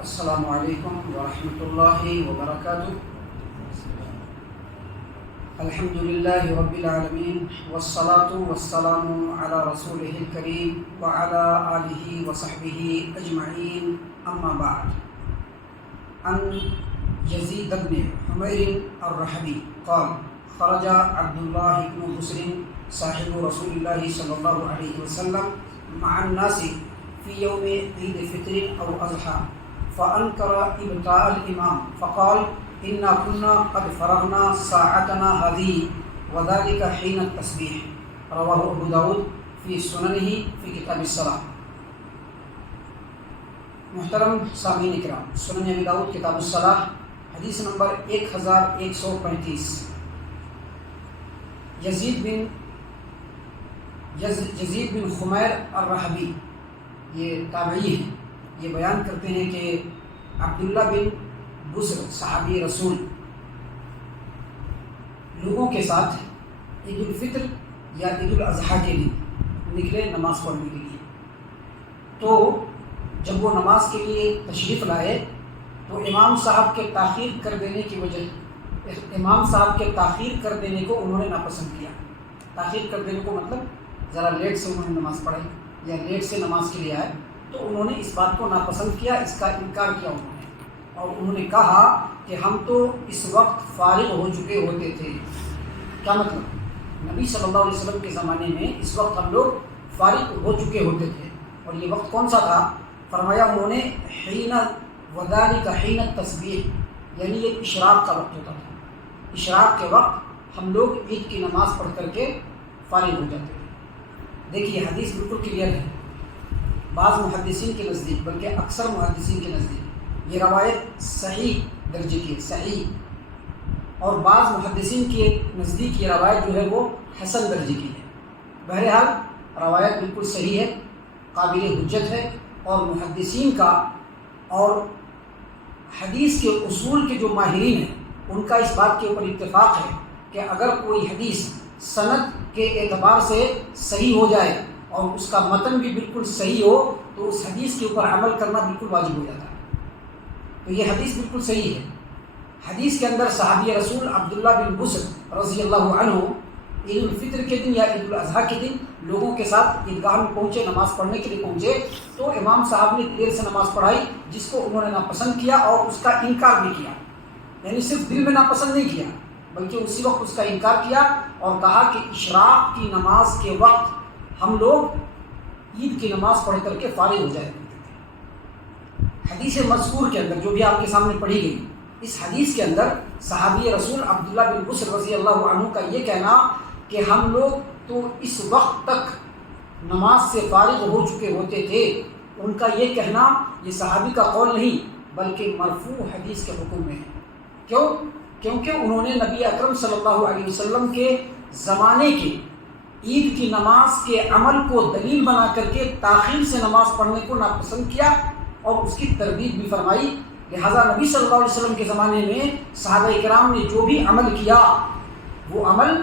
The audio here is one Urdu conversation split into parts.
السلام علیکم ورحمۃ اللہ وبرکاتہ۔ الحمد للہ رب العالمین والصلاة والسلام علی رسولہ الکریم وعلی آلہ وصحبہ اجمعین، اما بعد۔ عن یزید بن حمیر الرحبی قال خرج عبد اللہ بن بسر صاحب رسول اللہ صلی اللہ علیہ وسلم مع الناس فی یوم عید فطر او اضحیٰ فأنكر ابطاء الإمام فقال إنا كنا قد فرغنا ساعتنا هذه وذلك حين التسبيح، رواه أبو داود في سننه في كتاب الصلاة۔ محترم سامعین اکرام، سنن ابی داؤد کتاب الصلاة حدیث نمبر 1135۔ یزید بن حمیر الرحبی یہ تابعی ہیں، یہ بیان کرتے ہیں کہ عبداللہ بن بسر صحابی رسول لوگوں کے ساتھ عید الفطر یا عید الاضحیٰ کے لیے نکلے نماز پڑھنے کے لیے۔ تو جب وہ نماز کے لیے تشریف لائے تو امام صاحب کے تاخیر کر دینے کو انہوں نے ناپسند کیا۔ تاخیر کر دینے کو مطلب ذرا لیٹ سے انہوں نے نماز پڑھائی یا لیٹ سے نماز کے لیے آئے، تو انہوں نے اس بات کو ناپسند کیا، اس کا انکار کیا انہوں نے، اور انہوں نے کہا کہ ہم تو اس وقت فارغ ہو چکے ہوتے تھے۔ کیا مطلب؟ نبی صلی اللہ علیہ وسلم کے زمانے میں اس وقت ہم لوگ فارغ ہو چکے ہوتے تھے، اور یہ وقت کون سا تھا؟ فرمایا انہوں نے حین وذالک حین التسبیح، یعنی یہ اشراق کا وقت ہوتا تھا۔ اشراق کے وقت ہم لوگ عید کی نماز پڑھ کر کے فارغ ہو جاتے تھے۔ دیکھیے حدیث بالکل کلیئر ہے۔ بعض محدثین کے نزدیک، بلکہ اکثر محدثین کے نزدیک یہ روایت صحیح درجے کی ہے، صحیح، اور بعض محدثین کے نزدیک یہ روایت جو ہے وہ حسن درجے کی ہے۔ بہرحال روایت بالکل صحیح ہے، قابل حجت ہے، اور محدثین کا اور حدیث کے اصول کے جو ماہرین ہیں ان کا اس بات کے اوپر اتفاق ہے کہ اگر کوئی حدیث سند کے اعتبار سے صحیح ہو جائے اور اس کا متن بھی بالکل صحیح ہو تو اس حدیث کے اوپر عمل کرنا بالکل واجب ہو جاتا ہے۔ تو یہ حدیث بالکل صحیح ہے۔ حدیث کے اندر صحابی رسول عبداللہ بن بسر رضی اللہ عنہ عید الفطر کے دن یا عید الاضحیٰ کے دن لوگوں کے ساتھ عیدگاہ میں پہنچے، نماز پڑھنے کے لیے پہنچے، تو امام صاحب نے دیر سے نماز پڑھائی، جس کو انہوں نے ناپسند کیا اور اس کا انکار بھی کیا۔ یعنی صرف دل میں ناپسند نہیں کیا بلکہ اسی وقت اس کا انکار کیا اور کہا کہ اشراق کی نماز کے وقت ہم لوگ عید کی نماز پڑھ کر کے فارغ ہو جائے کرتے تھے۔ حدیث مذکور کے اندر جو بھی آپ کے سامنے پڑھی گئی، اس حدیث کے اندر صحابی رسول عبداللہ بن بسر رضی اللہ عنہ کا یہ کہنا کہ ہم لوگ تو اس وقت تک نماز سے فارغ ہو چکے ہوتے تھے، ان کا یہ کہنا یہ صحابی کا قول نہیں بلکہ مرفوع حدیث کے حکم میں ہے۔ کیوں؟ کیونکہ انہوں نے نبی اکرم صلی اللہ علیہ وسلم کے زمانے کے عید کی نماز کے عمل کو دلیل بنا کر کے تاخیر سے نماز پڑھنے کو ناپسند کیا اور اس کی تردید بھی فرمائی۔ لہٰذا نبی صلی اللہ علیہ وسلم کے زمانے میں صحابہ کرام نے جو بھی عمل کیا وہ عمل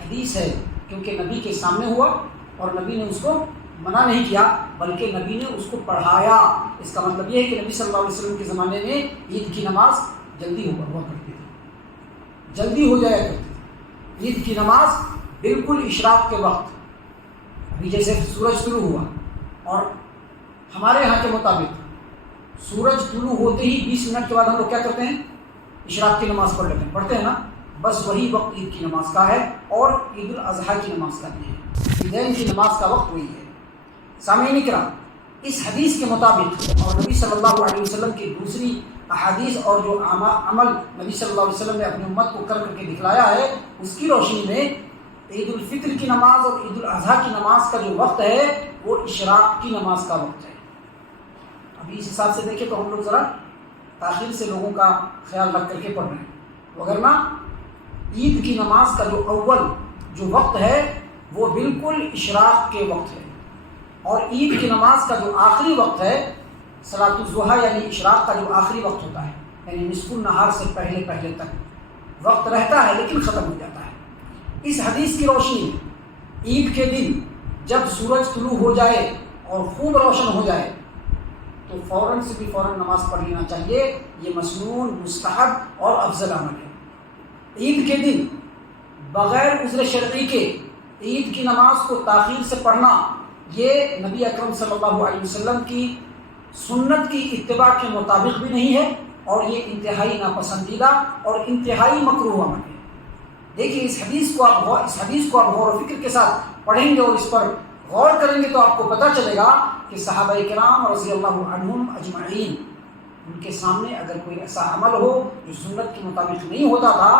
حدیث ہے، کیونکہ نبی کے سامنے ہوا اور نبی نے اس کو منع نہیں کیا بلکہ نبی نے اس کو پڑھایا۔ اس کا مطلب یہ ہے کہ نبی صلی اللہ علیہ وسلم کے زمانے میں عید کی نماز جلدی ہوا کرتی تھی، جلدی ہو جایا کرتی تھی۔ عید کی نماز بالکل اشراق کے وقت، ابھی جیسے سورج طلوع ہوا اور ہمارے یہاں کے مطابق سورج طلوع ہوتے ہی 20 منٹ کے بعد ہم لوگ کیا کرتے ہیں؟ اشراق کی نماز پڑھ لیتے ہیں، پڑھتے ہیں نا؟ بس وہی وقت عید کی نماز کا ہے اور عید الاضحیٰ کی نماز کا بھی ہے، عیدین کی نماز کا وقت وہی ہے۔ سامعین کرام، اس حدیث کے مطابق اور نبی صلی اللہ علیہ وسلم کی دوسری احادیث اور جو عمل نبی صلی اللہ علیہ وسلم نے اپنی امت کو کر کے دکھلایا ہے، اس کی روشنی میں عید الفطر کی نماز اور عید الاضحیٰ کی نماز کا جو وقت ہے وہ اشراق کی نماز کا وقت ہے۔ ابھی اس حساب سے دیکھیں تو ہم لوگ ذرا تاخیر سے لوگوں کا خیال رکھ کر کے پڑھ رہے ہیں، وگرنہ عید کی نماز کا جو اول جو وقت ہے وہ بالکل اشراق کے وقت ہے، اور عید کی نماز کا جو آخری وقت ہے صلاۃ الضحیٰ یعنی اشراق کا جو آخری وقت ہوتا ہے، یعنی نصف النہار سے پہلے تک وقت رہتا ہے لیکن ختم ہو جاتا ہے۔ اس حدیث کی روشنی میں عید کے دن جب سورج طلوع ہو جائے اور خوب روشن ہو جائے تو فوراً سے بھی فوراً نماز پڑھ لینا چاہیے. یہ مسنون، مستحب اور افضل عمل ہے. عید کے دن بغیر عذر شرعی کے عید کی نماز کو تاخیر سے پڑھنا یہ نبی اکرم صلی اللہ علیہ وسلم کی سنت کی اتباع کے مطابق بھی نہیں ہے اور یہ انتہائی ناپسندیدہ اور انتہائی مکروہ عمل ہے. دیکھیے اس حدیث کو آپ غور و فکر کے ساتھ پڑھیں گے اور اس پر غور کریں گے تو آپ کو پتہ چلے گا کہ صحابہ کرام رضی اللہ عنہم اجمعین ان کے سامنے اگر کوئی ایسا عمل ہو جو سنت کے مطابق نہیں ہوتا تھا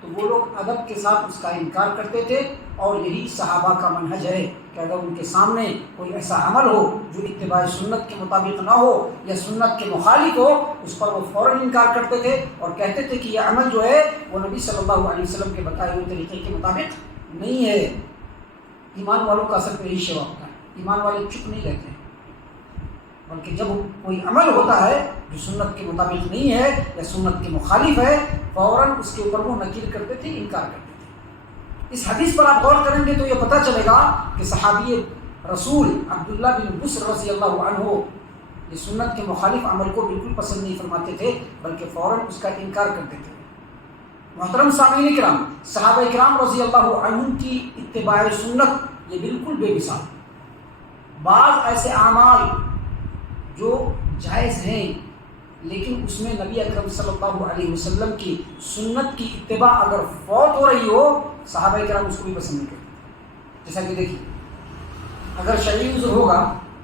تو وہ لوگ ادب کے ساتھ اس کا انکار کرتے تھے. اور یہی صحابہ کا منہج ہے کہ اگر ان کے سامنے کوئی ایسا عمل ہو جو اتباع سنت کے مطابق نہ ہو یا سنت کے مخالف ہو اس پر وہ فوراً انکار کرتے تھے اور کہتے تھے کہ یہ عمل جو ہے وہ نبی صلی اللہ علیہ وسلم کے بتائے ہوئے طریقے کے مطابق نہیں ہے. ایمان والوں کا اثر پہ یہی شیوا ہوتا ہے. ایمان والے چپ نہیں رہتے ہیں بلکہ جب کوئی عمل ہوتا ہے جو سنت کے مطابق نہیں ہے یا سنت کے مخالف ہے فوراً اس کے اوپر وہ نکیر کرتے تھے، انکار کرتے تھے. اس حدیث پر آپ غور کریں گے تو یہ پتہ چلے گا کہ صحابی رسول عبداللہ بن بسر رضی اللہ عنہ یہ سنت کے مخالف عمل کو بالکل پسند نہیں فرماتے تھے بلکہ فوراً اس کا انکار کرتے تھے. محترم سامعین کرام، صحابہ کرام رضی اللہ عنہم کی اتباع سنت یہ بالکل بے مثال. بعض ایسے اعمال جو جائز ہیں لیکن اس میں نبی اکرم صلی اللہ علیہ وسلم کی سنت کی اتباع اگر فوت ہو رہی ہو صحابہ کرام اس کو بھی پسند نہیں کرتے. جیسا کہ دیکھیے اگر شرعی عذر ہوگا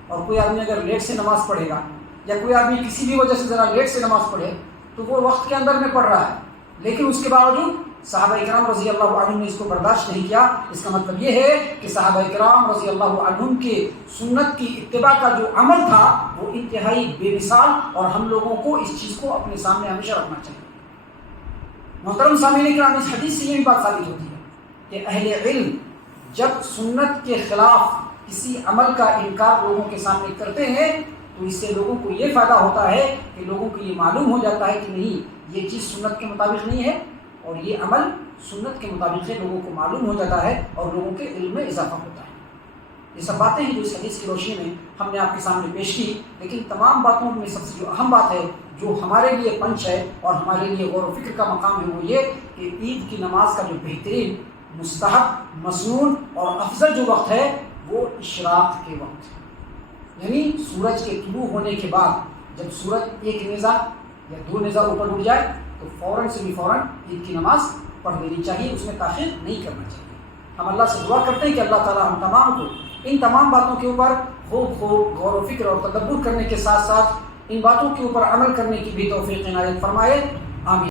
اور کوئی آدمی اگر لیٹ سے نماز پڑھے گا یا کوئی آدمی کسی بھی وجہ سے ذرا لیٹ سے نماز پڑھے تو وہ وقت کے اندر میں پڑھ رہا ہے لیکن اس کے باوجود صحابہ کرام رضی اللہ عنہم نے اس کو برداشت نہیں کیا. اس کا مطلب یہ ہے کہ صحابہ کرام رضی اللہ عنہم کے سنت کی اتباع کا جو عمل تھا وہ انتہائی بے مثال اور ہم لوگوں کو اس چیز کو اپنے سامنے ہمیشہ رکھنا چاہیے. محترم سامعین کرام، اس حدیث سے یہ بھی بات ثابت ہوتی ہے کہ اہل علم جب سنت کے خلاف کسی عمل کا انکار لوگوں کے سامنے کرتے ہیں تو اس سے لوگوں کو یہ فائدہ ہوتا ہے کہ لوگوں کو یہ معلوم ہو جاتا ہے کہ نہیں یہ چیز سنت کے مطابق نہیں ہے اور یہ عمل سنت کے مطابق ہے. لوگوں کو معلوم ہو جاتا ہے اور لوگوں کے علم میں اضافہ ہوتا ہے. یہ سب باتیں ہیں جو اس حدیث کی روشنی میں ہم نے آپ کے سامنے پیش کی. لیکن تمام باتوں میں سب سے جو اہم بات ہے جو ہمارے لیے پنچ ہے اور ہمارے لیے غور و فکر کا مقام ہے وہ یہ کہ عید کی نماز کا جو بہترین، مستحب، مسنون اور افضل جو وقت ہے وہ اشراق کے وقت یعنی سورج کے طلوع ہونے کے بعد جب سورج ایک نیزہ یا دو نیزہ اوپر اٹھ جائے تو فوراً سے بھی فوراً عید کی نماز پڑھ لینی چاہیے. اس میں تاخیر نہیں کرنا چاہیے. ہم اللہ سے دعا کرتے ہیں کہ اللہ تعالیٰ ہم تمام کو ان تمام باتوں کے اوپر خوب غور و فکر اور تدبر کرنے کے ساتھ ساتھ ان باتوں کے اوپر عمل کرنے کی بھی توفیق عنایت فرمائے. آمین.